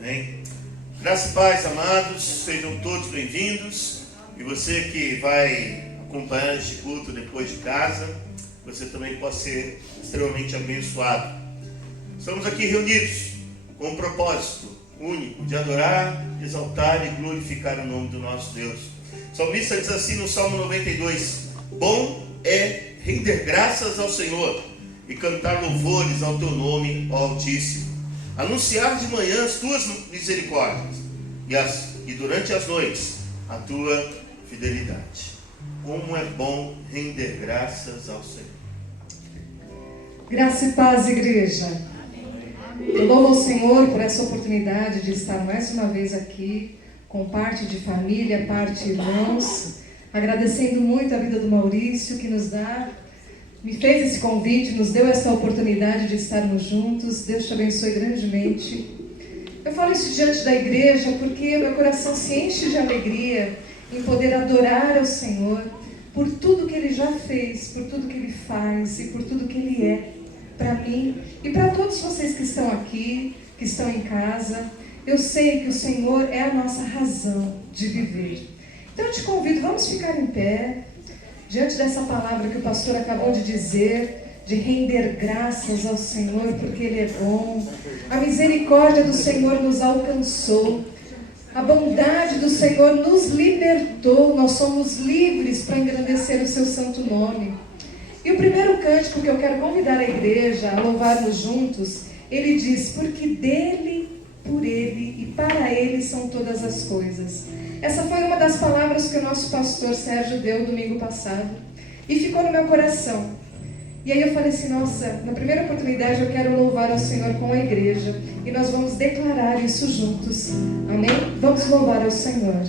Amém? Graças e paz, amados, sejam todos bem-vindos. E você que vai acompanhar este culto depois de casa, você também pode ser extremamente abençoado. Estamos aqui reunidos com um propósito único de adorar, exaltar e glorificar o nome do nosso Deus. O salmista diz assim no Salmo 92: bom é render graças ao Senhor e cantar louvores ao teu nome, ó Altíssimo. Anunciar de manhã as tuas misericórdias e durante as noites a tua fidelidade. Como é bom render graças ao Senhor. Graça e paz, igreja. Eu louvo ao Senhor por essa oportunidade de estar mais uma vez aqui, com parte de família, parte de irmãos, agradecendo muito a vida do Maurício, que me fez esse convite, nos deu essa oportunidade de estarmos juntos. Deus te abençoe grandemente. Eu falo isso diante da igreja porque meu coração se enche de alegria em poder adorar ao Senhor por tudo que Ele já fez, por tudo que Ele faz e por tudo que Ele é para mim e para todos vocês que estão aqui, que estão em casa. Eu sei que o Senhor é a nossa razão de viver. Então eu te convido, vamos ficar em pé diante dessa palavra que o pastor acabou de dizer, de render graças ao Senhor porque Ele é bom. A misericórdia do Senhor nos alcançou, a bondade do Senhor nos libertou, nós somos livres para engrandecer o seu santo nome. E o primeiro cântico que eu quero convidar a igreja a louvarmos juntos, ele diz: porque dele, por ele e para ele são todas as coisas. Essa foi uma das palavras que o nosso pastor Sérgio deu domingo passado e ficou no meu coração. E aí eu falei assim: nossa, na primeira oportunidade eu quero louvar ao Senhor com a igreja e nós vamos declarar isso juntos. Amém? Vamos louvar ao Senhor.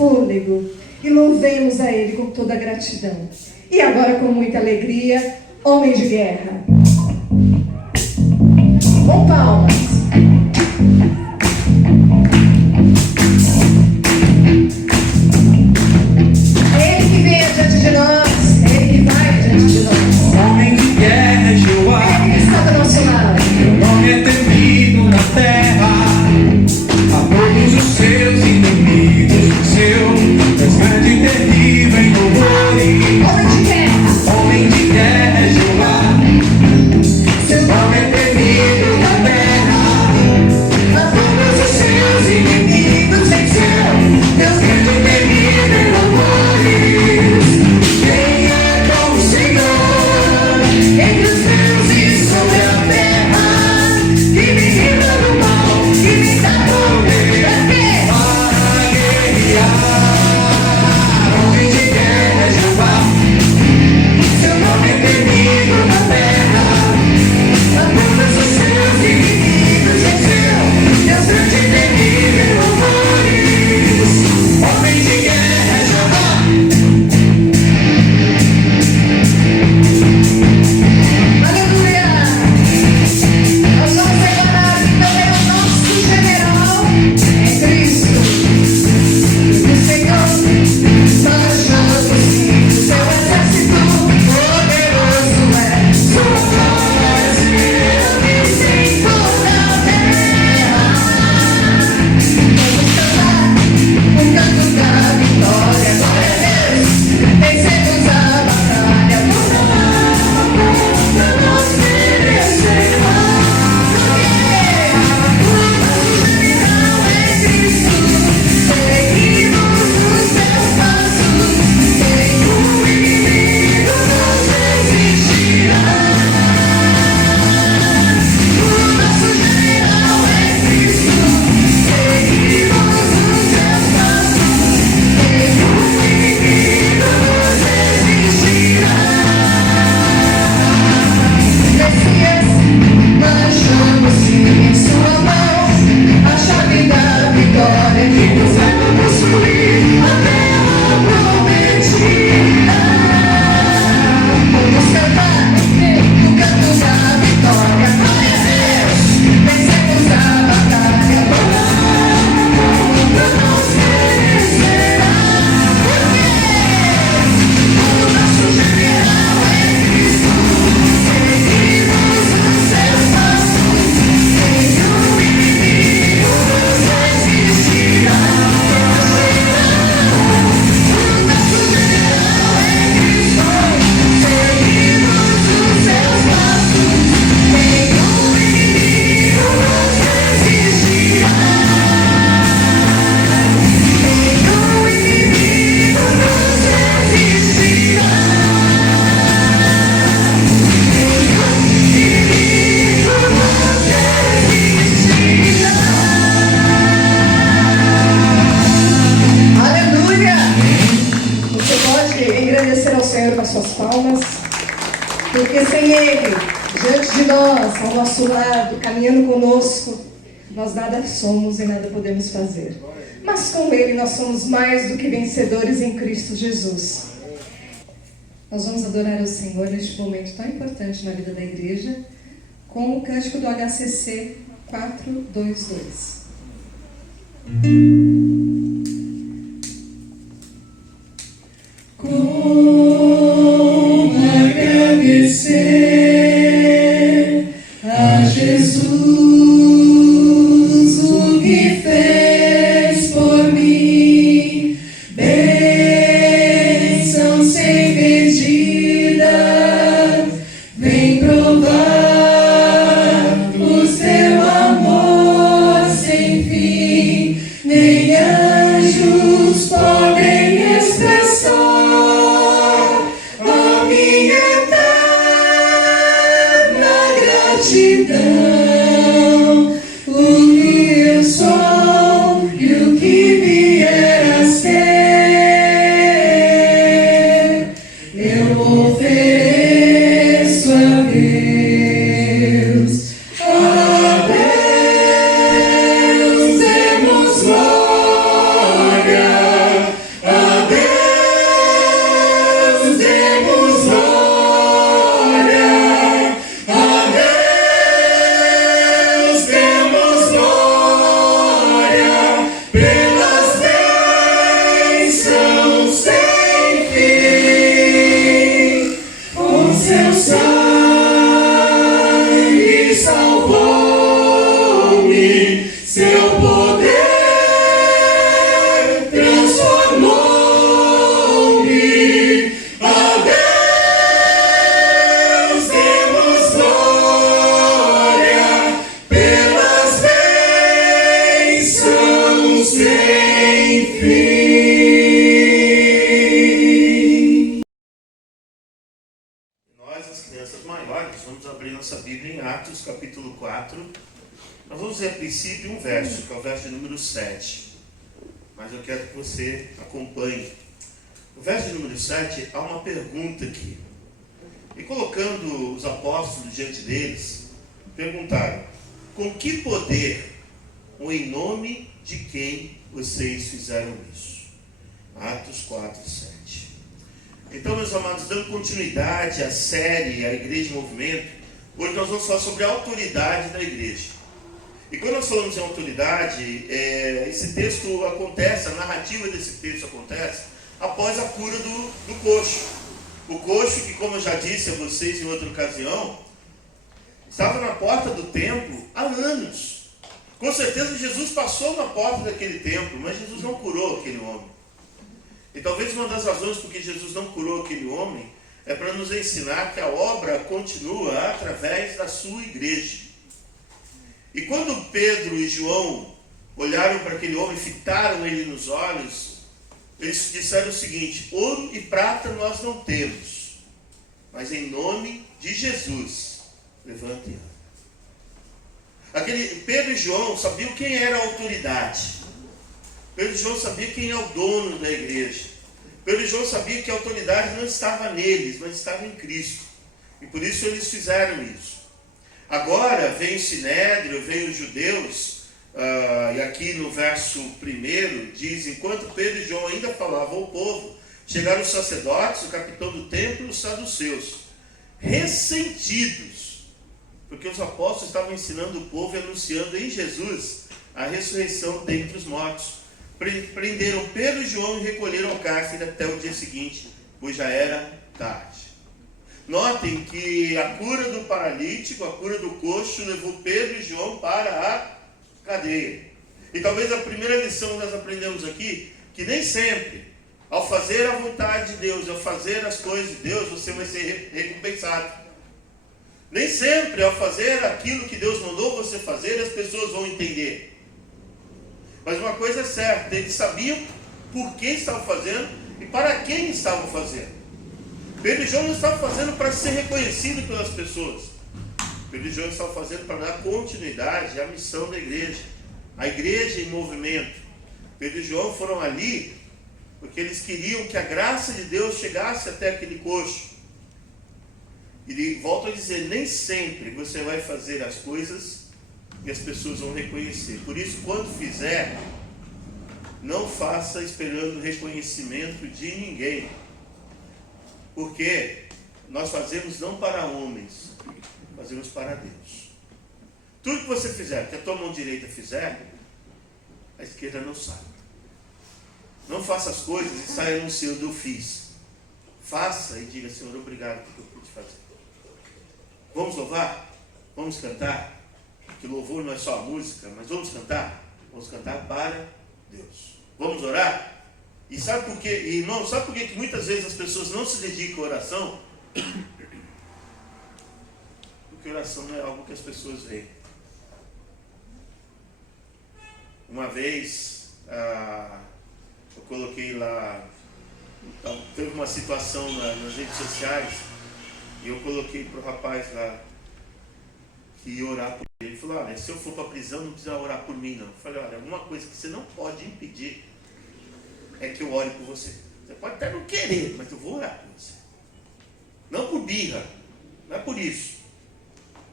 fôlego e louvemos a Ele com toda a gratidão. E agora, com muita alegria, Homem de Guerra. Com palmas. Ele que vem adiante de nós, Ele que vai adiante de nós. Homem de guerra é Jeová, Ele que está do nosso lado. teu nome é temido na terra. A todos os seus inimigos venceu. És grande e terrível em louvores. Homem de guerra. Homem de guerra é Jeová, seu nome é temido na terra. A todos os seus inimigos venceu. Deus grande e terrível em louvores. Quem é como o Senhor entre os deuses sobre a terra? Que me livra do mal, que me dá poder para guerrear. Homem de guerra é Jeová, seu nome é temido na terra. A todos os seus inimigos venceu. Deus grande e terrível em louvores. Homem de guerra é Jeová. Aleluia! Nós vamos declarar que também o nosso general é Cristo. O Senhor marchando sim, o seu exército poderoso é. Sua glória se realiza em toda a terra. Vamos cantar o canto da vitória. Glória a Deus, vencemos a batalha. Toda a nós merecemos. O nosso general é Cristo. Seguimos os seus passos. Nenhum inimigo nos resistirá. O nosso general é Cristo. Seguimos os seus passos. Nenhum inimigo nos resistirá. Messias, marchamos sim em sua mão, a chave da vitória que nos leva a possuir a terra prometida. Vamos cantar o canto da vitória. Glória a Deus, vencemos a batalha. Toda luta nos merecerá. Porque o nosso general é Cristo. Seguimos os seus passos. Nenhum inimigo nos resistirá. O nosso general é Cristo. Seguimos os seus passos. Nenhum inimigo nos resistirá. Nenhum inimigo nos resistirá. Aleluia! Você pode engrandecer ao Senhor com as suas palmas, porque sem Ele, diante de nós, ao nosso lado, caminhando conosco, nós nada somos e nada podemos fazer. Mas com Ele nós somos mais do que vencedores em Cristo Jesus. Nós vamos adorar o Senhor neste momento tão importante na vida da igreja, com o cântico do HCC 422. Como agradecer a Jesus o que fez por mim, bênção sem medida, vem provar o seu amor sem fim, nem anjos podem expressar a minha eterna gratidão. O que eu sou e o que vier a ser, eu ofereço a Deus. A Deus demos glória. sem fim. Nós, as crianças maiores, vamos abrir nossa Bíblia em Atos, capítulo 4. Nós vamos ver a princípio um verso, que é o verso de número 7. Mas eu quero que você acompanhe. No verso de número 7, há uma pergunta aqui. E colocando os apóstolos diante deles, perguntaram: com que poder ou em nome de quem vocês fizeram isso? Atos 4, 7. Então, meus amados, dando continuidade à série A Igreja em Movimento, hoje nós vamos falar sobre a autoridade da igreja. E quando nós falamos em autoridade, esse texto acontece, a narrativa desse texto acontece após a cura do coxo. O coxo que, como eu já disse a vocês em outra ocasião, estava na porta do templo há anos. Com certeza Jesus passou na porta daquele templo, mas Jesus não curou aquele homem. E talvez uma das razões por que Jesus não curou aquele homem é para nos ensinar que a obra continua através da sua igreja. E quando Pedro e João olharam para aquele homem, fitaram ele nos olhos, eles disseram o seguinte: ouro e prata nós não temos, mas em nome de Jesus, levante e ande. Pedro e João sabiam quem era a autoridade. Pedro e João sabiam quem é o dono da igreja. Pedro e João sabiam que a autoridade não estava neles, mas estava em Cristo. E por isso eles fizeram isso. Agora vem o Sinédrio, vem os judeus, e aqui no verso 1 diz: enquanto Pedro e João ainda falavam ao povo, chegaram os sacerdotes, o capitão do templo e os saduceus, ressentidos, porque os apóstolos estavam ensinando o povo e anunciando em Jesus a ressurreição dentre os mortos. Prenderam Pedro e João e recolheram ao cárcere até o dia seguinte, pois já era tarde. Notem que a cura do paralítico, a cura do coxo, levou Pedro e João para a cadeia. E talvez a primeira lição que nós aprendemos aqui, que nem sempre, ao fazer a vontade de Deus, ao fazer as coisas de Deus, você vai ser recompensado. Nem sempre, ao fazer aquilo que Deus mandou você fazer, as pessoas vão entender. Mas uma coisa é certa, eles sabiam por que estavam fazendo e para quem estavam fazendo. Pedro e João não estavam fazendo para ser reconhecido pelas pessoas. Pedro e João estavam fazendo para dar continuidade à missão da igreja. A igreja em movimento. Pedro e João foram ali porque eles queriam que a graça de Deus chegasse até aquele coxo. E volto a dizer, nem sempre você vai fazer as coisas e as pessoas vão reconhecer. Por isso, quando fizer, não faça esperando reconhecimento de ninguém. Porque nós fazemos não para homens, fazemos para Deus. Tudo que você fizer, que a tua mão direita fizer, a esquerda não sabe. Não faça as coisas e saia anunciando: eu fiz. Faça e diga: Senhor, obrigado por que eu pude fazer. Vamos louvar? Vamos cantar? Que louvor não é só a música, mas vamos cantar? Vamos cantar para Deus. Vamos orar? E sabe por quê, irmão? Sabe por quê que muitas vezes as pessoas não se dedicam à oração? Porque oração não é algo que as pessoas veem. Uma vez, eu coloquei lá, teve uma situação nas redes sociais, e eu coloquei para o rapaz lá que ia orar por ele. Ele falou: olha, se eu for para a prisão, não precisa orar por mim não. Eu falei: olha, alguma coisa que você não pode impedir é que eu ore por você. Você pode até não querer, mas eu vou orar por você. Não por birra, não é por isso,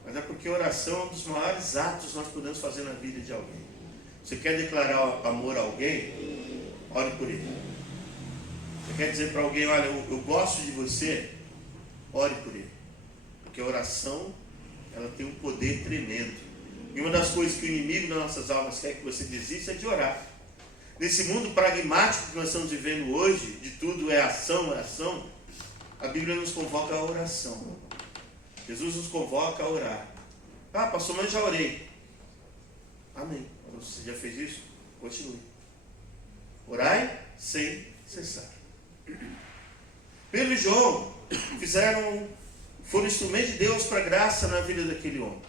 mas é porque a oração é um dos maiores atos que nós podemos fazer na vida de alguém. Você quer declarar amor a alguém? Ore por ele. Você quer dizer para alguém: olha, eu gosto de você? Ore por ele. Porque a oração, ela tem um poder tremendo. E uma das coisas que o inimigo das nossas almas quer que você desista é de orar. Nesse mundo pragmático que nós estamos vivendo hoje, de tudo é ação, a Bíblia nos convoca à oração. Jesus nos convoca a orar. Ah, pastor, mas já orei. Amém. Você já fez isso? Continue. Orai sem cessar. Pedro e João foram instrumentos de Deus para a graça na vida daquele homem.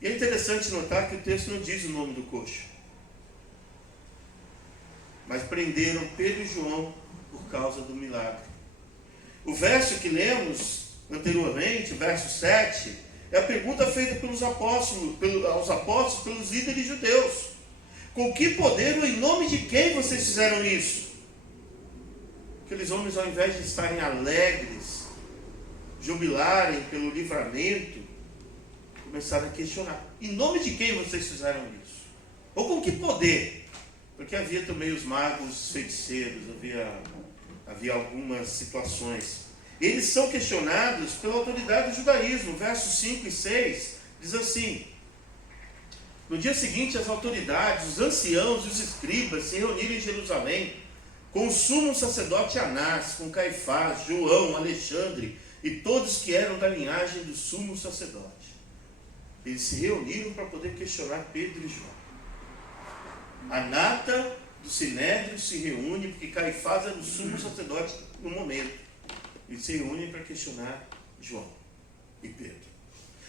E é interessante notar que o texto não diz o nome do coxo. mas prenderam Pedro e João por causa do milagre. O verso que lemos anteriormente, verso 7, é a pergunta feita pelos apóstolos, aos apóstolos, pelos líderes judeus. Com que poder ou em nome de quem vocês fizeram isso? Aqueles homens, ao invés de estarem alegres, jubilarem pelo livramento, começaram a questionar: em nome de quem vocês fizeram isso? Ou com que poder? Porque havia também os magos feiticeiros, havia algumas situações. Eles são questionados pela autoridade do judaísmo. Versos 5 e 6 diz assim: no dia seguinte, as autoridades, os anciãos e os escribas se reuniram em Jerusalém com o sumo sacerdote Anás, com Caifás, João, Alexandre e todos que eram da linhagem do sumo sacerdote. Eles se reuniram para poder questionar Pedro e João. A nata do Sinédrio se reúne, porque Caifás era o sumo sacerdote no momento. Eles se reúnem para questionar João e Pedro.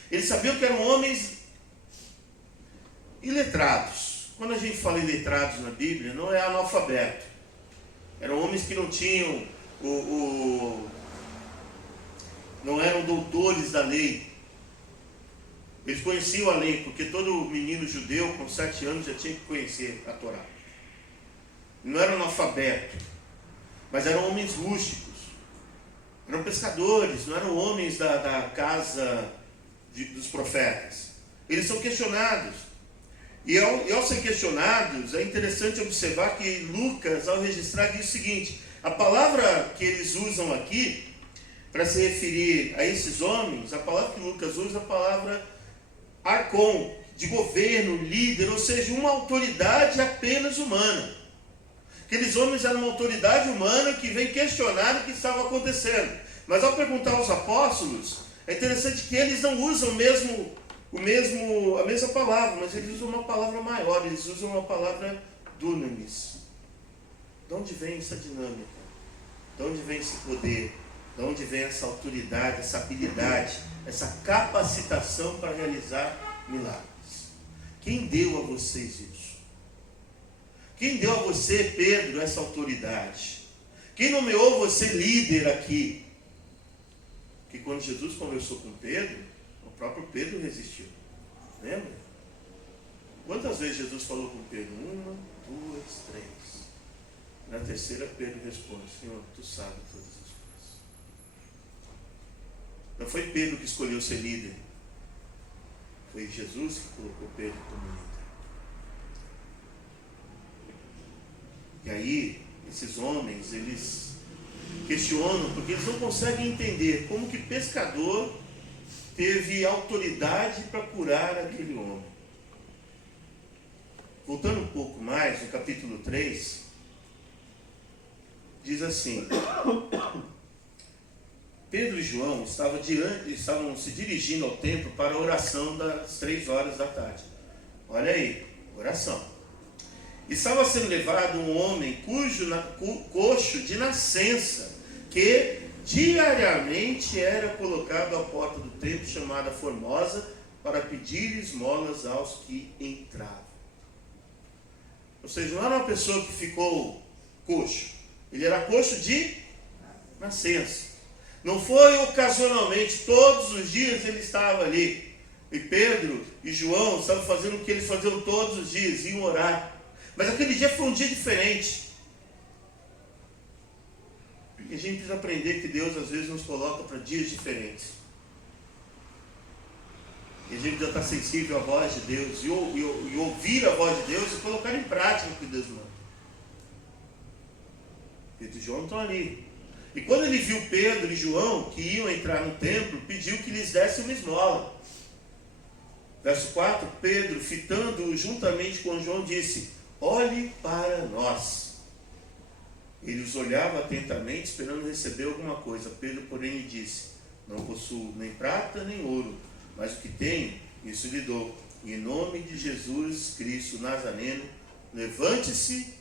Eles sabiam que eram homens iletrados. Quando a gente fala iletrados na Bíblia, não é analfabeto. Eram homens que não tinham não eram doutores da lei. Eles conheciam a lei, porque todo menino judeu com 7 anos já tinha que conhecer a Torá. Não eram analfabetos, mas eram homens rústicos. Eram pescadores, não eram homens da casa dos profetas. Eles são questionados. E ao ser questionados, é interessante observar que Lucas, ao registrar, diz o seguinte: a palavra que eles usam aqui, para se referir a esses homens, a palavra que Lucas usa é a palavra arcon, de governo, líder, ou seja, uma autoridade apenas humana. Aqueles homens eram uma autoridade humana que vem questionar o que estava acontecendo. Mas ao perguntar aos apóstolos, é interessante que eles não usam a mesma palavra, mas eles usam uma palavra maior, eles usam uma palavra dunamis. De onde vem essa dinâmica? De onde vem esse poder? De onde vem essa autoridade, essa habilidade, essa capacitação para realizar milagres? Quem deu a vocês isso? Quem deu a você, Pedro, essa autoridade? Quem nomeou você líder aqui? Que quando Jesus conversou com Pedro, o próprio Pedro resistiu. Lembra? Quantas vezes Jesus falou com Pedro? 1, 2, 3. Na terceira, Pedro responde: Senhor, tu sabes todas as coisas. Não foi Pedro que escolheu ser líder. Foi Jesus que colocou Pedro como líder. E aí, esses homens, eles questionam, porque eles não conseguem entender como que pescador teve autoridade para curar aquele homem. Voltando um pouco mais, no capítulo 3, diz assim: Pedro e João estavam se dirigindo ao templo para a oração das 3 horas da tarde. Olha aí, oração. Estava sendo levado um homem coxo de nascença, que diariamente era colocado à porta do templo, chamada Formosa, para pedir esmolas aos que entravam. Ou seja, não era uma pessoa que ficou coxo, ele era coxo de nascença. Não foi ocasionalmente, todos os dias ele estava ali. E Pedro e João estavam fazendo o que eles faziam todos os dias, iam orar. Mas aquele dia foi um dia diferente. E a gente precisa aprender que Deus às vezes nos coloca para dias diferentes. E a gente precisa estar sensível à voz de Deus, e ouvir a voz de Deus e colocar em prática o que Deus manda. Pedro e João estão ali. E quando ele viu Pedro e João, que iam entrar no templo, pediu que lhes desse uma esmola. Verso 4, Pedro, fitando-o juntamente com João, disse: olhe para nós. Ele os olhava atentamente, esperando receber alguma coisa. Pedro, porém, lhe disse: não possuo nem prata nem ouro, mas o que tenho, isso lhe dou. E em nome de Jesus Cristo Nazareno, levante-se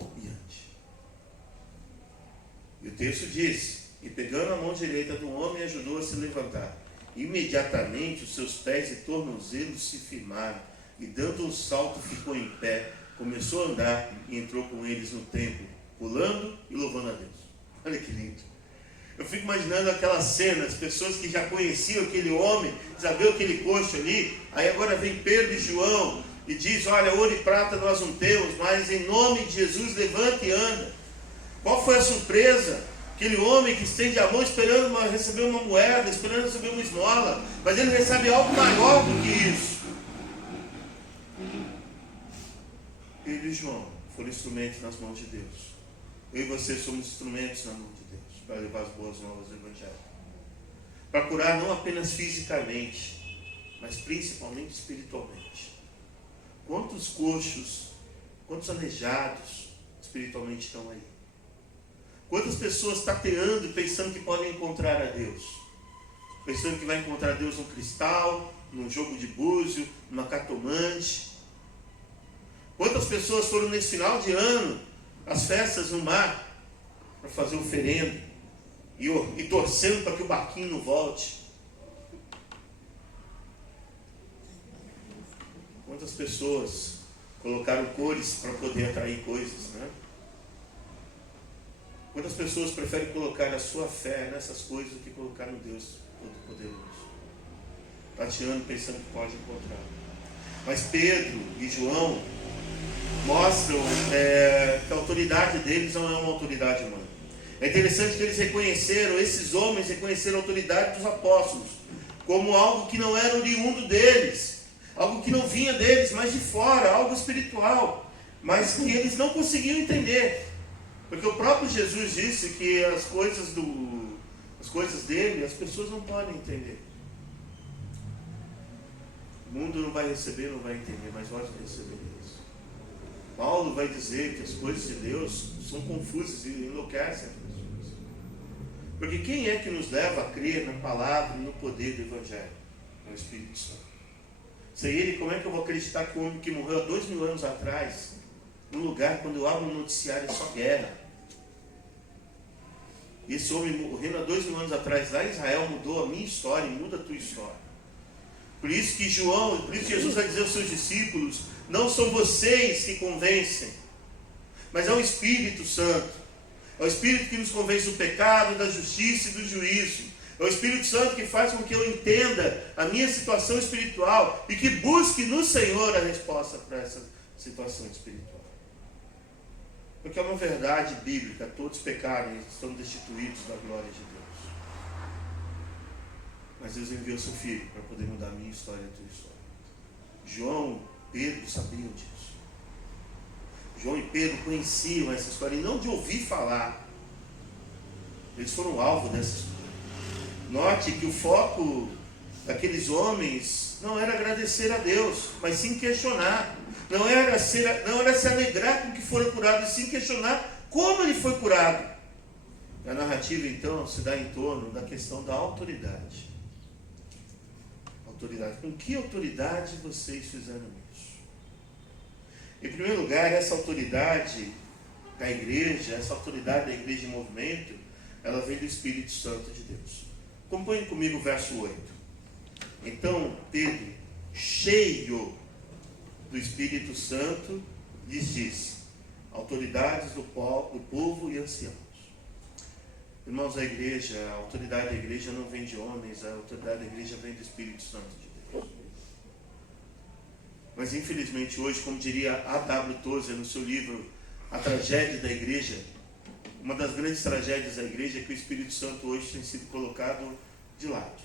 e ande. E o texto diz: e pegando a mão direita do homem, ajudou a se levantar. Imediatamente os seus pés e tornozelos se firmaram, e dando um salto ficou em pé, começou a andar e entrou com eles no templo, pulando e louvando a Deus. Olha que lindo. Eu fico imaginando aquela cena, as pessoas que já conheciam aquele homem, já viu aquele coxo ali, aí agora vem Pedro e João e diz: olha, ouro e prata nós não temos, mas em nome de Jesus levanta e anda. Qual foi a surpresa? Aquele homem que estende a mão esperando receber uma moeda, esperando receber uma esmola, mas ele recebe algo maior do que isso. Pedro e João foram instrumentos nas mãos de Deus. Eu e você somos instrumentos na mão de Deus para levar as boas novas do Evangelho, para curar não apenas fisicamente, mas principalmente espiritualmente. Quantos coxos, quantos aleijados espiritualmente estão aí? Quantas pessoas tateando e pensando que podem encontrar a Deus? Pensando que vai encontrar Deus num cristal, num jogo de búzio, numa cartomante. Quantas pessoas foram nesse final de ano às festas no mar para fazer oferenda e torcendo para que o barquinho não volte? Quantas pessoas colocaram cores para poder atrair coisas, né? Quantas pessoas preferem colocar a sua fé nessas coisas do que colocar no Deus Todo-Poderoso? Tateando, pensando que pode encontrar. Mas Pedro e João mostram que a autoridade deles não é uma autoridade humana. É interessante que eles reconheceram, esses homens reconheceram a autoridade dos apóstolos como algo que não era oriundo deles, algo que não vinha deles, mas de fora, algo espiritual, mas que eles não conseguiam entender. Porque o próprio Jesus disse que as coisas dele, as pessoas não podem entender. O mundo não vai receber, não vai entender, mas nós receberemos. Paulo vai dizer que as coisas de Deus são confusas e enlouquecem as pessoas. Porque quem é que nos leva a crer na palavra e no poder do Evangelho? É o Espírito Santo. Sem ele, como é que eu vou acreditar que o homem que morreu há 2000 anos atrás, num lugar, quando eu abro um noticiário, é só guerra? E esse homem morrendo há 2000 anos atrás lá em Israel mudou a minha história e muda a tua história. Por isso que Jesus vai dizer aos seus discípulos: não são vocês que convencem, mas é o Espírito Santo. É o Espírito que nos convence do pecado, da justiça e do juízo. É o Espírito Santo que faz com que eu entenda a minha situação espiritual e que busque no Senhor a resposta para essa situação espiritual. Porque é uma verdade bíblica: todos pecaram e estão destituídos da glória de Deus. Mas Deus enviou seu Filho para poder mudar a minha história e a tua história. João, Pedro sabiam disso. João e Pedro conheciam essa história, e não de ouvir falar. Eles foram alvo dessa história. Note que o foco daqueles homens não era agradecer a Deus, mas sim questionar. Não era se alegrar com que foram curados, e sim questionar como ele foi curado. A narrativa, então, se dá em torno da questão da autoridade. Com que autoridade vocês fizeram isso? Em primeiro lugar, essa autoridade da igreja em movimento, ela vem do Espírito Santo de Deus. Acompanhe comigo o verso 8. Então Pedro, cheio do Espírito Santo, lhes disse: autoridades do povo e anciãos. Irmãos, a autoridade da igreja não vem de homens, a autoridade da igreja vem do Espírito Santo de Deus. Mas infelizmente hoje, como diria A.W. Tozer no seu livro A Tragédia da Igreja, uma das grandes tragédias da igreja é que o Espírito Santo hoje tem sido colocado de lado.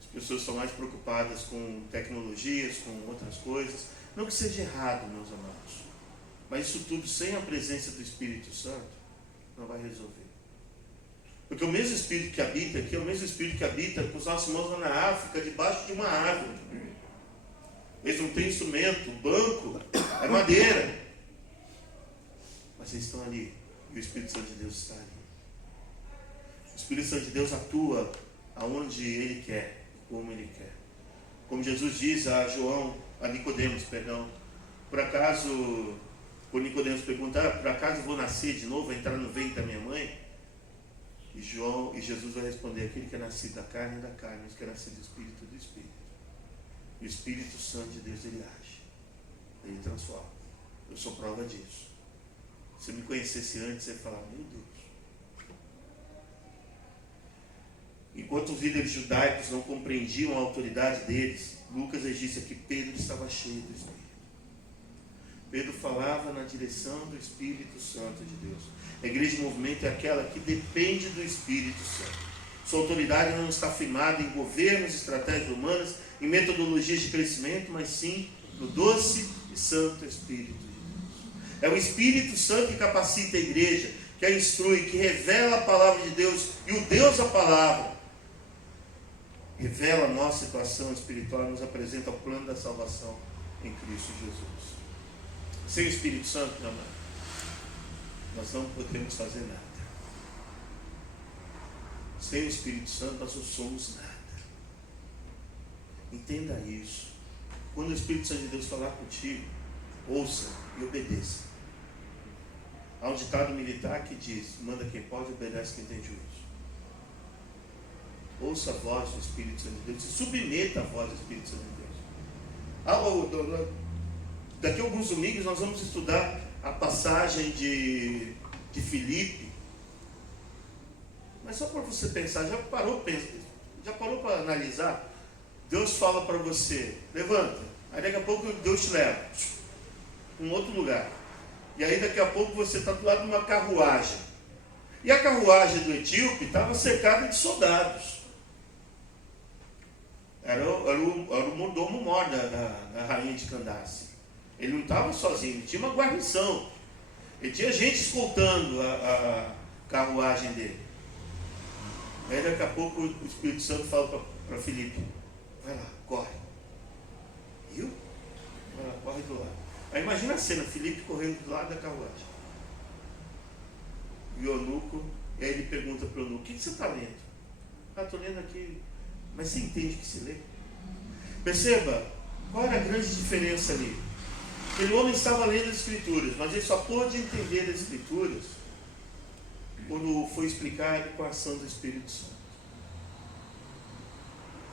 As pessoas estão mais preocupadas com tecnologias, com outras coisas. Não que seja errado, meus amados, mas isso tudo sem a presença do Espírito Santo não vai resolver. Porque o mesmo Espírito que habita aqui é o mesmo Espírito que habita com os nossos irmãos lá na África, debaixo de uma árvore. Eles não têm instrumento, o banco é madeira, mas eles estão ali, e o Espírito Santo de Deus está ali. O Espírito Santo de Deus atua aonde Ele quer, como Ele quer. Como Jesus diz a Nicodemos, por acaso, por Nicodemos perguntar: por acaso vou nascer de novo, entrar no ventre da minha mãe? E Jesus vai responder: aquele que é nascido da carne é da carne, mas que é nascido do Espírito é do Espírito. E o Espírito Santo de Deus, ele age, ele transforma. Eu sou prova disso. Se eu me conhecesse antes, eu ia falar, meu Deus. Enquanto os líderes judaicos não compreendiam a autoridade deles, Lucas registra que Pedro estava cheio do Espírito. Pedro falava na direção do Espírito Santo de Deus. A igreja de movimento é aquela que depende do Espírito Santo. Sua autoridade não está firmada em governos, estratégias humanas, em metodologias de crescimento, mas sim no doce e santo Espírito de Deus. É o Espírito Santo que capacita a igreja, que a instrui, que revela a palavra de Deus, e o Deus da palavra revela a nossa situação espiritual e nos apresenta o plano da salvação em Cristo Jesus. Sem o Espírito Santo, meu amado, nós não podemos fazer nada. Sem o Espírito Santo, nós não somos nada. Entenda isso. Quando o Espírito Santo de Deus falar contigo, ouça e obedeça. Há um ditado militar que diz: manda quem pode, obedece quem tem juízo. Ouça a voz do Espírito Santo de Deus, se submeta à voz do Espírito Santo de Deus. Daqui a alguns domingos nós vamos estudar a passagem de Filipe. Mas só para você pensar, já parou para analisar? Deus fala para você, levanta, aí daqui a pouco Deus te leva para um outro lugar. E aí daqui a pouco você está do lado de uma carruagem. E a carruagem do etíope estava cercada de soldados. Era o mordomo-mor da rainha de Candace. Ele não estava sozinho, ele tinha uma guarnição. Ele tinha gente escoltando a carruagem dele. Aí daqui a pouco o Espírito Santo fala para Filipe: vai lá, corre. Viu? Vai lá, corre do lado. Aí imagina a cena, Filipe correndo do lado da carruagem. E o eunuco, e aí ele pergunta para o eunuco: o que você está lendo? Estou lendo aqui. Mas você entende que se lê? Perceba, qual era a grande diferença ali? Aquele homem estava lendo as Escrituras, mas ele só pôde entender as Escrituras quando foi explicado com a ação do Espírito Santo.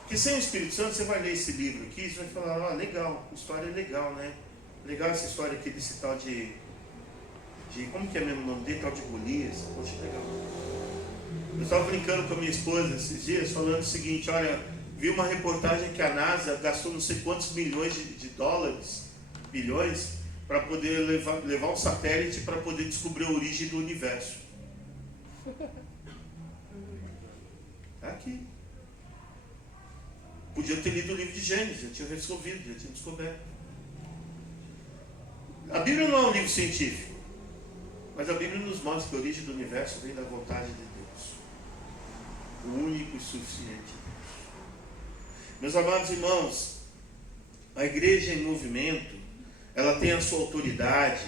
Porque sem o Espírito Santo, você vai ler esse livro aqui, você vai falar: legal, a história é legal, né? Legal essa história aqui desse tal de como que é mesmo o nome dele? Tal de Golias. Poxa, legal. Eu estava brincando com a minha esposa esses dias, falando o seguinte: olha, vi uma reportagem que a NASA gastou não sei quantos milhões de dólares, bilhões, para poder levar um satélite para poder descobrir a origem do universo. Está aqui. Podia ter lido o livro de Gênesis, já tinha resolvido, já tinha descoberto. A Bíblia não é um livro científico, mas a Bíblia nos mostra que a origem do universo vem da vontade de Deus, o único e suficiente Deus. Meus amados irmãos, a igreja em movimento, ela tem a sua autoridade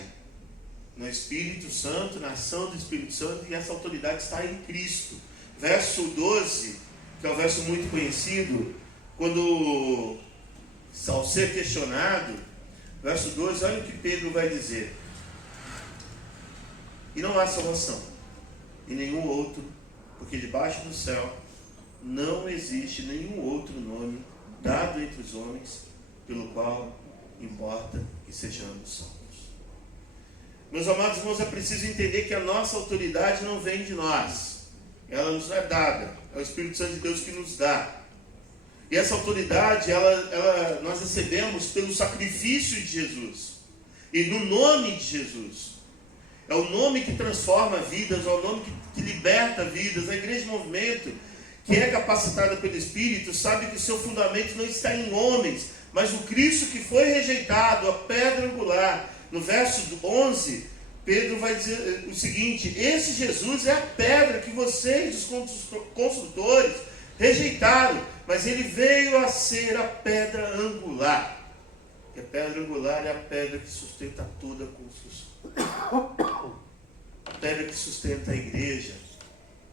no Espírito Santo, na ação do Espírito Santo, e essa autoridade está em Cristo. Verso 12, que é um verso muito conhecido, quando, ao ser questionado, verso 12, olha o que Pedro vai dizer: e não há salvação em nenhum outro, porque debaixo do céu não existe nenhum outro nome dado entre os homens pelo qual importa que sejamos salvos. Meus amados irmãos, é preciso entender que a nossa autoridade não vem de nós, ela nos é dada, é o Espírito Santo de Deus que nos dá. E essa autoridade, nós recebemos pelo sacrifício de Jesus e no nome de Jesus. É o nome que transforma vidas, é o nome que liberta vidas. A igreja de movimento, que é capacitada pelo Espírito, sabe que o seu fundamento não está em homens, mas o Cristo que foi rejeitado, a pedra angular. No verso 11, Pedro vai dizer o seguinte: esse Jesus é a pedra que vocês, os construtores, rejeitaram, mas ele veio a ser a pedra angular. E a pedra angular é a pedra que sustenta toda a construção. A pedra que sustenta a igreja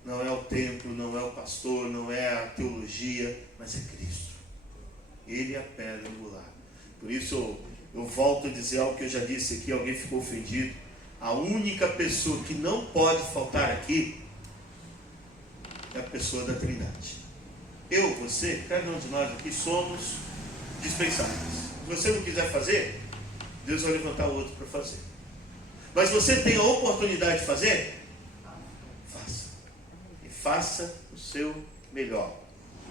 não é o templo, não é o pastor, não é a teologia, mas é Cristo. Ele é a pedra angular. Por isso eu volto a dizer algo que eu já disse aqui, alguém ficou ofendido. A única pessoa que não pode faltar aqui é a pessoa da Trindade. Eu, você, cada um de nós aqui somos dispensáveis. Se você não quiser fazer, Deus vai levantar outro para fazer. Mas você tem a oportunidade de fazer? Faça. E faça o seu melhor.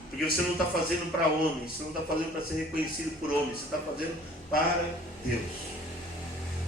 Porque você não está fazendo para homens, você não está fazendo para ser reconhecido por homens, você está fazendo para Deus.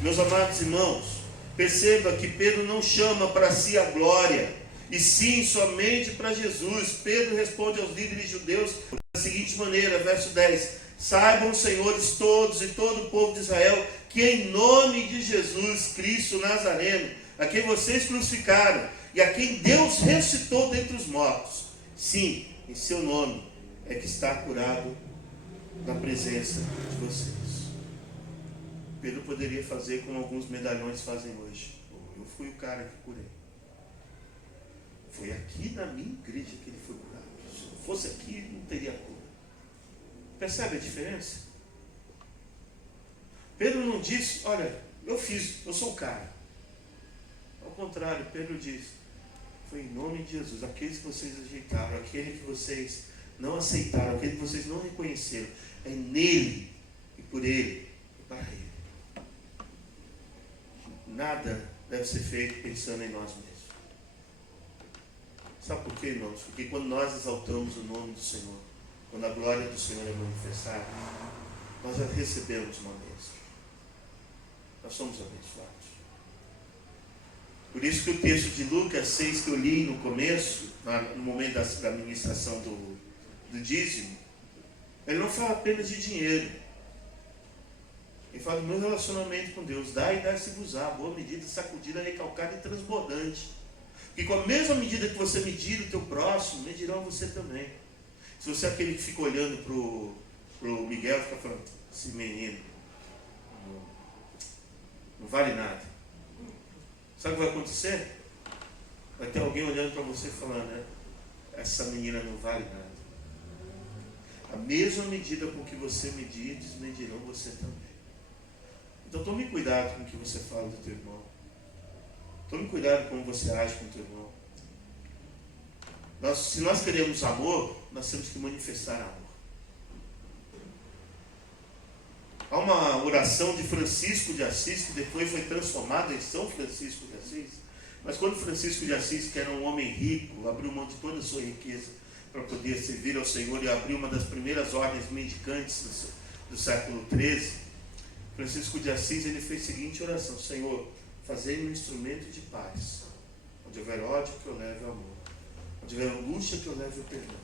Meus amados irmãos, perceba que Pedro não chama para si a glória, e sim somente para Jesus. Pedro responde aos líderes judeus da seguinte maneira, verso 10: saibam, senhores todos e todo o povo de Israel, que em nome de Jesus Cristo Nazareno, a quem vocês crucificaram e a quem Deus ressuscitou dentre os mortos, sim, em seu nome é que está curado na presença de vocês. Pedro poderia fazer como alguns medalhões fazem hoje. Eu fui o cara que curei. Foi aqui na minha igreja que ele foi curado. Se não fosse aqui, não teria cura. Percebe a diferença? Pedro não disse, olha, eu sou o cara. Ao contrário, Pedro diz, foi em nome de Jesus, aqueles que vocês rejeitaram, aquele que vocês não aceitaram, aquele que vocês não reconheceram, é nele, e por ele, e para ele. Nada deve ser feito pensando em nós mesmos. Sabe por quê, irmãos? Porque quando nós exaltamos o nome do Senhor, quando a glória do Senhor é manifestada, nós já recebemos uma bênção. Nós somos abençoados. Por isso que o texto de Lucas 6 que eu li no começo, no momento da ministração do dízimo, ele não fala apenas de dinheiro. Ele fala do meu relacionamento com Deus. Dá e dá-se-vos-á, boa medida, sacudida, recalcada e transbordante. Porque com a mesma medida que você medir o teu próximo, medirão você também. Se você é aquele que fica olhando pro Miguel e fica falando, esse menino não vale nada. Sabe o que vai acontecer? Vai ter alguém olhando para você e falando, né? Essa menina não vale nada. A mesma medida com que você medir, desmedirão você também. Então tome cuidado com o que você fala do teu irmão. Tome cuidado com como você age com o teu irmão. Se nós queremos amor, nós temos que manifestar amor. Há uma oração de Francisco de Assis, que depois foi transformada em São Francisco de Assis. Mas quando Francisco de Assis, que era um homem rico, abriu mão de toda a sua riqueza para poder servir ao Senhor e abriu uma das primeiras ordens mendicantes do século XIII, Francisco de Assis, ele fez a seguinte oração: Senhor, fazei-me um instrumento de paz. Onde houver ódio, que eu leve o amor. Onde houver angústia, que eu leve o perdão.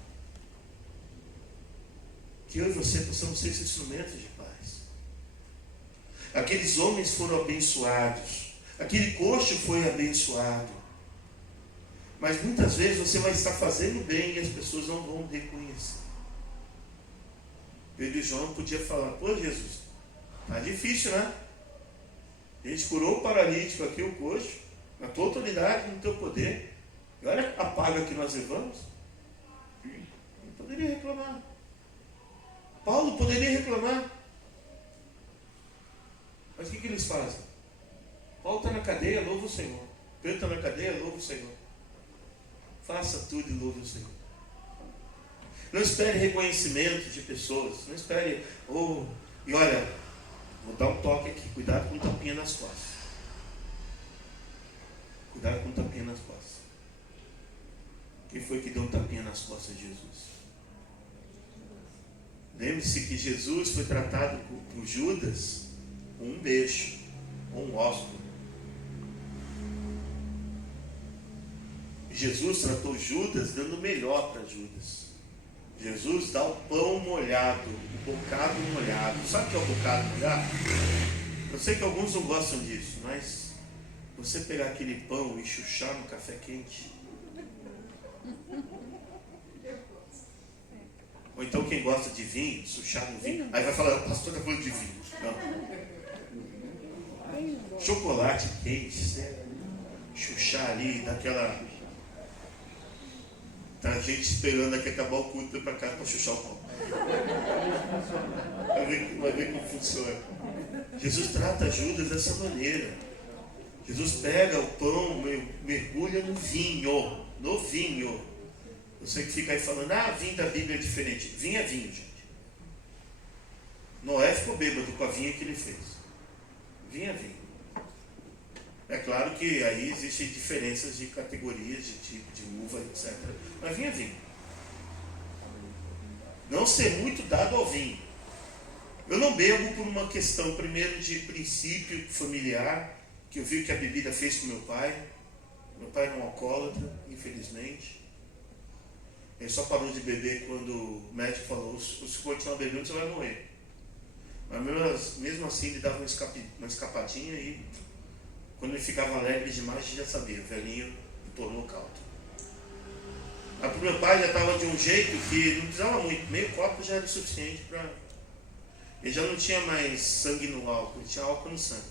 Que eu e você possamos ser esses instrumentos de paz. Aqueles homens foram abençoados. Aquele coxo foi abençoado. Mas muitas vezes você vai estar fazendo bem e as pessoas não vão reconhecer. Pedro e João podiam falar, pô Jesus, tá difícil, né? A gente curou o paralítico aqui, o coxo, na tua autoridade, no teu poder. E olha a paga que nós levamos. Não poderia reclamar. Paulo poderia reclamar. Mas o que eles fazem? Paulo está na cadeia, louva o Senhor. Pedro está na cadeia, louva o Senhor. Faça tudo e louve o Senhor. Não espere reconhecimento de pessoas. Não espere, e olha, vou dar um toque aqui, cuidado com o tapinha nas costas. Cuidado com o tapinha nas costas. Quem foi que deu um tapinha nas costas de Jesus? Lembre-se que Jesus foi tratado por Judas com um beijo, com um ósculo. Jesus tratou Judas dando o melhor para Judas. Jesus dá o pão molhado, o bocado molhado. Sabe o que é o bocado molhado? Eu sei que alguns não gostam disso, mas você pegar aquele pão e chuchar no café quente. Ou então quem gosta de vinho, chuchar no vinho. Aí vai falar, o pastor está falando de vinho. Não. Chocolate quente, né? Chuchar ali, daquela... Tá a gente esperando aqui acabar o culto para cá para chuchar o pão. Vai ver como funciona. Jesus trata Judas dessa maneira. Jesus pega o pão, mergulha no vinho. No vinho. Você que fica aí falando, vinho da Bíblia é diferente. Vinho é vinho, gente. Noé ficou bêbado com a vinha que ele fez. Vinha vinho. É claro que aí existem diferenças de categorias, de tipo de uva, etc. Mas vinha vinho. Não ser muito dado ao vinho. Eu não bebo por uma questão, primeiro, de princípio familiar, que eu vi o que a bebida fez com meu pai. Meu pai era um alcoólatra, infelizmente. Ele só parou de beber quando o médico falou: se continuar bebendo, você vai morrer. Mas mesmo assim, ele dava uma escapadinha e, quando ele ficava alegre demais, a gente já sabia, o velhinho tornou caldo. Mas para o meu pai já estava de um jeito que não precisava muito, meio copo já era o suficiente para... Ele já não tinha mais sangue no álcool, ele tinha álcool no sangue.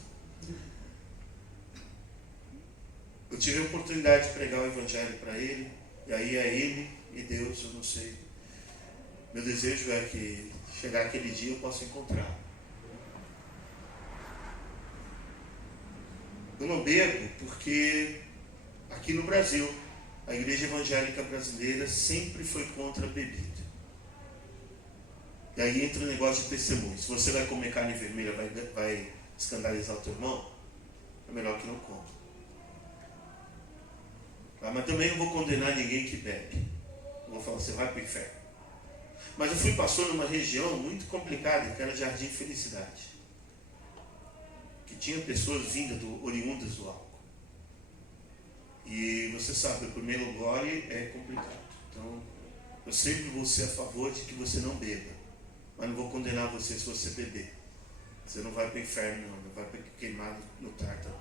Eu tive a oportunidade de pregar o evangelho para ele, e aí é ele e Deus, eu não sei. Meu desejo é que chegar aquele dia eu possa encontrar. Eu não bebo porque aqui no Brasil a igreja evangélica brasileira sempre foi contra a bebida. E aí entra o negócio de testemunho. Se você vai comer carne vermelha, vai escandalizar o teu irmão, é melhor que não coma. Mas também não vou condenar ninguém que bebe. Não vou falar, você vai para o inferno. Mas eu fui pastor numa região muito complicada, que era Jardim Felicidade. Que tinha pessoas oriundas do álcool. E você sabe, o primeiro gole é complicado. Então, eu sempre vou ser a favor de que você não beba. Mas não vou condenar você se você beber. Você não vai para o inferno, não vai para queimado no tártaro.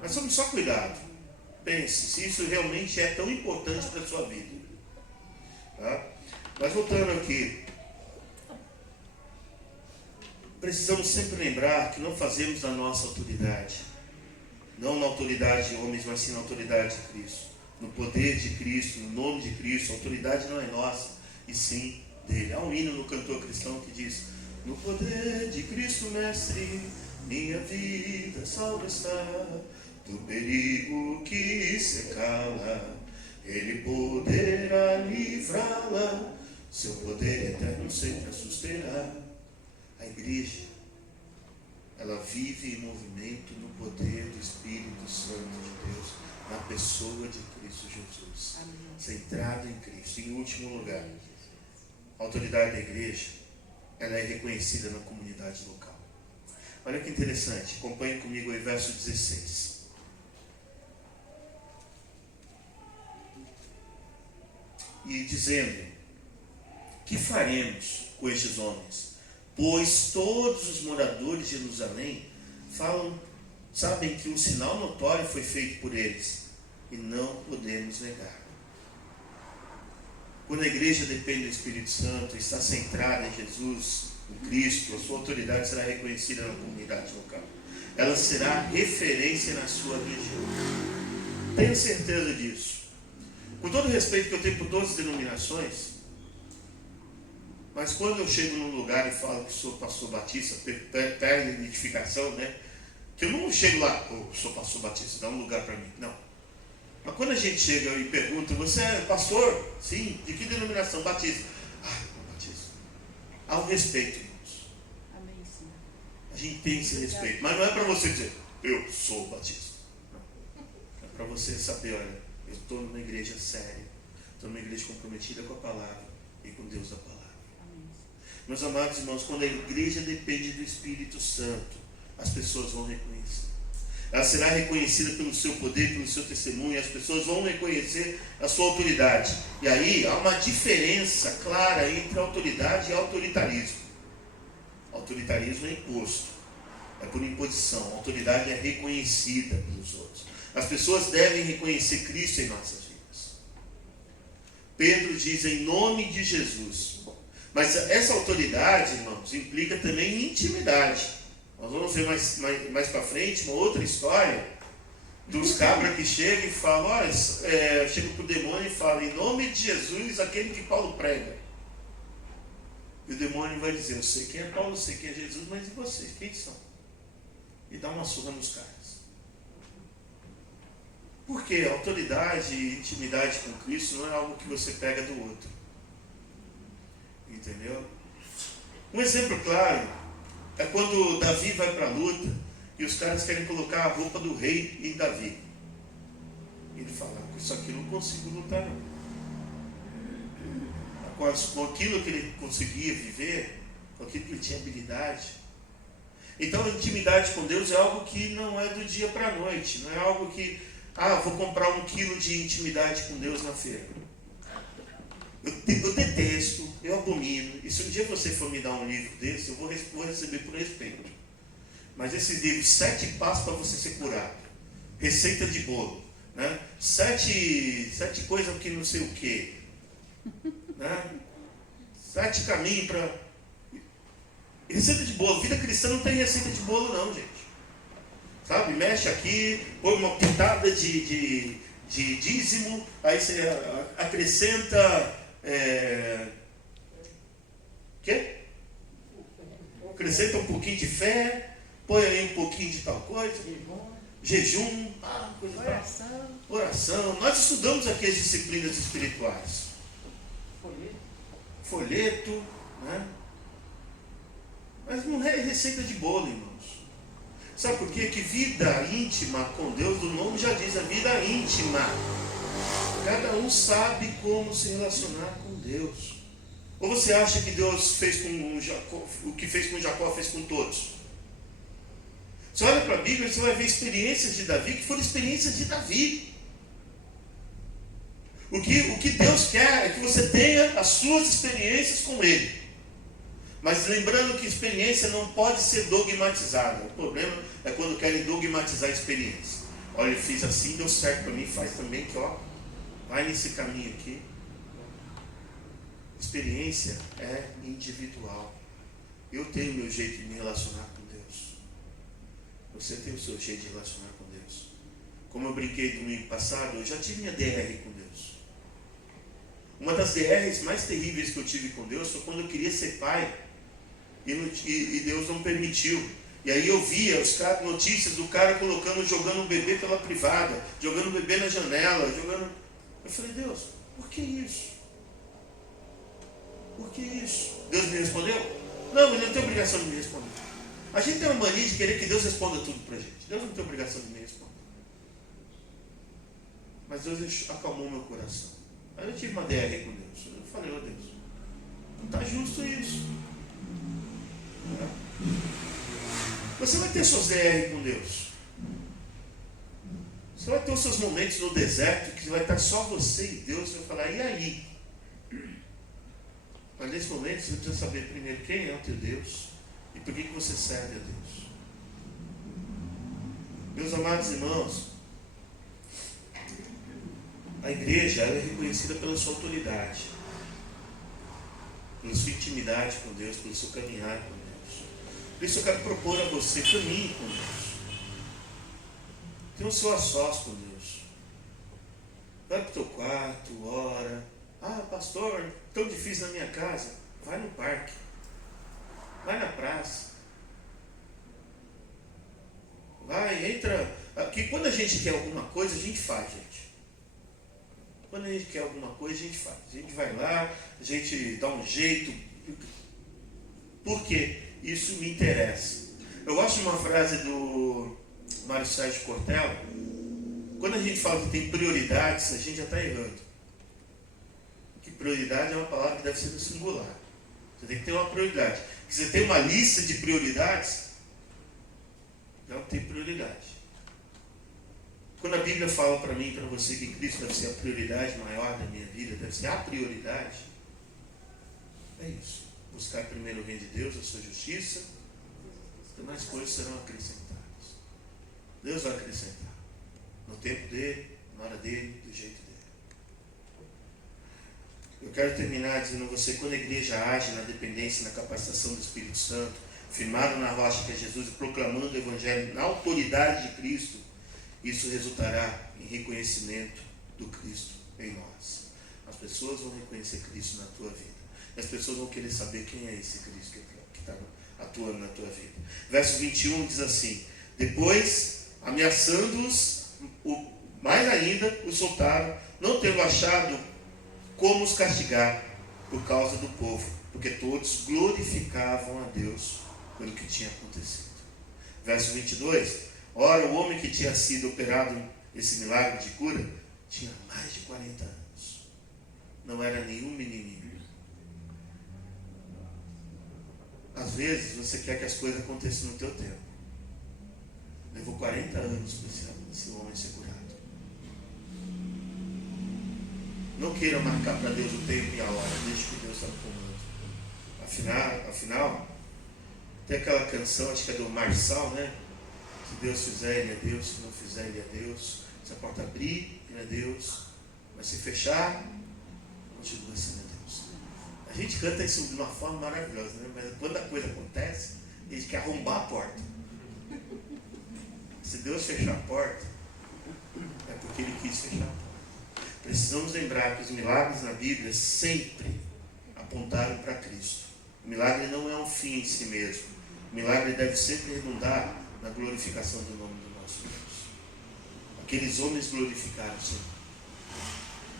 Mas tome só cuidado. Pense se isso realmente é tão importante para a sua vida. Tá? Mas voltando aqui, precisamos sempre lembrar que não fazemos da nossa autoridade, não na autoridade de homens, mas sim na autoridade de Cristo, no poder de Cristo, no nome de Cristo. A autoridade não é nossa, e sim dele. Há um hino no cantor cristão que diz: no poder de Cristo Mestre, minha vida salva está, do perigo que se cala, Ele poderá livrá-la, seu poder eterno sempre a susterá. A igreja, ela vive em movimento no poder do Espírito Santo de Deus, na pessoa de Cristo Jesus. Centrado em Cristo. Em último lugar, a autoridade da igreja, ela é reconhecida na comunidade local. Olha que interessante, acompanhe comigo aí verso 16. E dizendo: que faremos com estes homens? Pois todos os moradores de Jerusalém sabem que um sinal notório foi feito por eles, e não podemos negar. Quando a igreja depende do Espírito Santo, está centrada em Jesus, em Cristo, a sua autoridade será reconhecida na comunidade local. Ela será referência na sua região. Tenho certeza disso. Com todo o respeito que eu tenho por todas as denominações, mas quando eu chego num lugar e falo que sou pastor batista, perde a identificação, né? Que eu não chego lá: sou pastor batista, dá um lugar para mim. Não. Mas quando a gente chega e pergunta: você é pastor? Sim. De que denominação? Batista. Batista. Há um respeito, irmãos. Amém, sim. A gente tem esse respeito. Mas não é para você dizer: eu sou batista. Não. É para você saber: olha, eu estou numa igreja séria, estou numa igreja comprometida com a palavra e com Deus da palavra. Amém. Meus amados irmãos, quando a igreja depende do Espírito Santo, as pessoas vão reconhecer. Ela será reconhecida pelo seu poder, pelo seu testemunho, e as pessoas vão reconhecer a sua autoridade. E aí há uma diferença clara entre autoridade e autoritarismo. Autoritarismo é imposto, é por imposição. A autoridade é reconhecida pelos outros. As pessoas devem reconhecer Cristo em nossas vidas. Pedro diz: em nome de Jesus. Mas essa autoridade, irmãos, implica também intimidade. Nós vamos ver mais para frente uma outra história dos cabras que chegam e falam: olha, chega para o demônio e fala: em nome de Jesus, aquele que Paulo prega. E o demônio vai dizer: eu sei quem é Paulo, eu sei quem é Jesus, mas e vocês, quem são? E dá uma surra nos caras. Porque autoridade e intimidade com Cristo não é algo que você pega do outro. Entendeu? Um exemplo claro é quando Davi vai para a luta e os caras querem colocar a roupa do rei em Davi. Ele fala, isso aqui eu não consigo lutar não. Com aquilo que ele conseguia viver, com aquilo que ele tinha habilidade. Então a intimidade com Deus é algo que não é do dia para a noite. Não é algo que, vou comprar 1 quilo de intimidade com Deus na feira. Eu detesto, eu abomino. E se um dia você for me dar um livro desse, eu vou receber por respeito. Mas esses livros, 7 passos para você ser curado. Receita de bolo. Né? 7 coisas que não sei o quê. Né? 7 caminhos para... Receita de bolo. Vida cristã não tem receita de bolo não, gente. Sabe? Mexe aqui, põe uma pitada de dízimo, aí você acrescenta... quê? Acrescenta um pouquinho de fé, põe aí um pouquinho de tal coisa. Jejum, oração. Nós estudamos aqui as disciplinas espirituais. Folheto, né? Mas não é receita de bolo, irmãos. Sabe por quê? Que vida íntima com Deus, o nome já diz, a vida íntima. Cada um sabe como se relacionar com Deus. Ou você acha que Deus fez com Jacó, o que fez com Jacó, fez com todos? Você olha para a Bíblia, você vai ver experiências de Davi, que foram experiências de Davi. O que Deus quer é que você tenha as suas experiências com Ele. Mas lembrando que experiência não pode ser dogmatizada. O problema é quando querem dogmatizar a experiência. Olha, eu fiz assim, deu certo para mim, faz também que vai nesse caminho aqui. Experiência é individual. Eu tenho meu jeito de me relacionar com Deus. Você tem o seu jeito de relacionar com Deus. Como eu brinquei domingo passado, eu já tive minha DR com Deus. Uma das DRs mais terríveis que eu tive com Deus foi quando eu queria ser pai e Deus não permitiu. E aí eu via notícias do cara jogando um bebê pela privada, jogando um bebê na janela, Eu falei, Deus, por que isso? Por que isso? Deus me respondeu? Não, ele não tem obrigação de me responder. A gente tem uma mania de querer que Deus responda tudo pra gente. Deus não tem obrigação de me responder. Mas Deus acalmou meu coração. Aí eu tive uma DR com Deus. Eu falei, Deus, não está justo isso. Você vai ter suas DR com Deus. Você vai ter os seus momentos no deserto que vai estar só você e Deus. Você vai falar, e aí? Mas nesse momento você precisa saber primeiro quem é o teu Deus e por que você serve a Deus. Meus amados irmãos, a igreja ela é reconhecida pela sua autoridade, pela sua intimidade com Deus, pelo seu caminhar com Deus. Por isso eu quero propor a você, caminhe com Deus. Tenha o seu a sós com Deus. Vai para o teu quarto, ora. Pastor, tão difícil na minha casa. Vai no parque. Vai na praça. Vai, entra. Aqui, quando a gente quer alguma coisa, a gente faz, gente. Quando a gente quer alguma coisa, a gente faz. A gente vai lá, a gente dá um jeito. Por quê? Isso me interessa. Eu gosto de uma frase do Mário Sérgio Cortella. Quando a gente fala que tem prioridades, a gente já está errando. Que prioridade é uma palavra que deve ser no singular. Você tem que ter uma prioridade. Se você tem uma lista de prioridades, não tem prioridade. Quando a Bíblia fala para mim e para você que Cristo deve ser a prioridade maior da minha vida, deve ser a prioridade, é isso. Buscar primeiro o reino de Deus, a sua justiça, as demais coisas serão acrescentadas. Deus vai acrescentar. No tempo dele, na hora dele, do jeito dele. Eu quero terminar dizendo a você, quando a igreja age na dependência, na capacitação do Espírito Santo, firmado na rocha que é Jesus e proclamando o Evangelho na autoridade de Cristo, isso resultará em reconhecimento do Cristo em nós. As pessoas vão reconhecer Cristo na tua vida. As pessoas vão querer saber quem é esse Cristo que está atuando na tua vida. Verso 21 diz assim: depois, ameaçando-os, mais ainda, os soltaram, não tendo achado como os castigar por causa do povo, porque todos glorificavam a Deus pelo que tinha acontecido. Verso 22. Ora, o homem que tinha sido operado esse milagre de cura tinha mais de 40 anos. Não era nenhum menininho. Às vezes você quer que as coisas aconteçam no teu tempo. Levou 40 anos para esse homem ser curado. Não queira marcar para Deus o tempo e a hora. Deixe que Deus está no comando. Afinal, tem aquela canção, acho que é do Marçal, né? Se Deus fizer, Ele é Deus. Se não fizer, Ele é Deus. Se a porta abrir, Ele é Deus. Mas se fechar, continua sendo Deus. A gente canta isso de uma forma maravilhosa, né? Mas quando a coisa acontece, a gente quer arrombar a porta. Se Deus fechar a porta, é porque Ele quis fechar a porta. Precisamos lembrar que os milagres na Bíblia sempre apontaram para Cristo. O milagre não é um fim em si mesmo. O milagre deve sempre redundar na glorificação do nome do nosso Deus. Aqueles homens glorificaram o Senhor.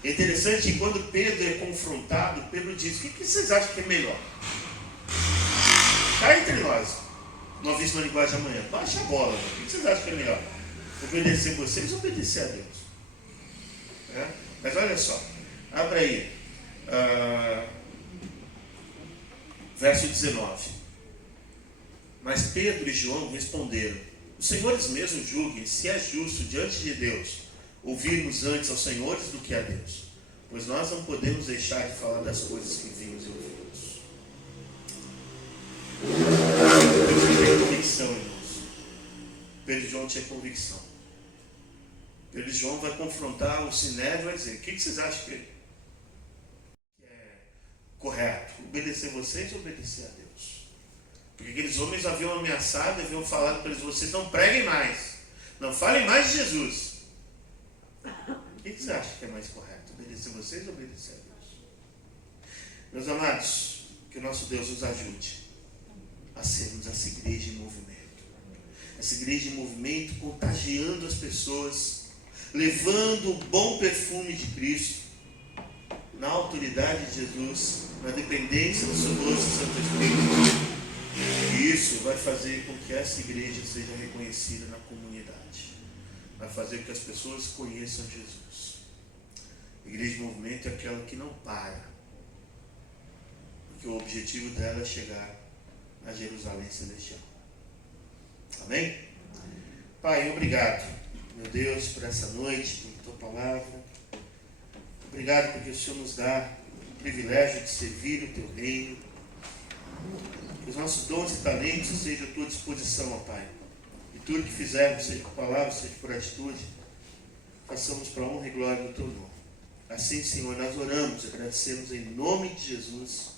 É interessante que quando Pedro é confrontado, Pedro diz: o que vocês acham que é melhor? Cá entre nós, nós vimos na linguagem de amanhã, baixa a bola. O que vocês acham que é melhor? Obedecer vocês ou obedecer a Deus? É? Mas olha só, abra aí, verso 19. Mas Pedro e João responderam: os senhores mesmos julguem se é justo diante de Deus ouvirmos antes aos senhores do que a Deus, pois nós não podemos deixar de falar das coisas que vimos e ouvimos. Pedro tinha convicção, irmãos. Pedro e João tinham convicção. Pedro e João vai confrontar o Sinédrio e vai dizer: o que vocês acham que é correto? Obedecer vocês ou obedecer a Deus? Porque aqueles homens haviam ameaçado, haviam falado para eles: vocês não preguem mais, não falem mais de Jesus. O que vocês acham que é mais correto? Obedecer vocês ou obedecer a Deus? Meus amados, que o nosso Deus nos ajude a sermos essa igreja em movimento. Essa igreja em movimento, contagiando as pessoas, levando o bom perfume de Cristo, na autoridade de Jesus, na dependência do seu doce Santo Espírito. E isso vai fazer com que essa igreja seja reconhecida na comunidade. Vai fazer com que as pessoas conheçam Jesus. A igreja de movimento é aquela que não para, porque o objetivo dela é chegar a Jerusalém Celestial. Amém? Pai, obrigado, meu Deus, por essa noite, por tua palavra. Obrigado porque o Senhor nos dá o privilégio de servir o teu reino. Que os nossos dons e talentos sejam à tua disposição, ó Pai. E tudo que fizermos, seja por palavra, seja por atitude, façamos para a honra e glória do teu nome. Assim, Senhor, nós oramos e agradecemos em nome de Jesus.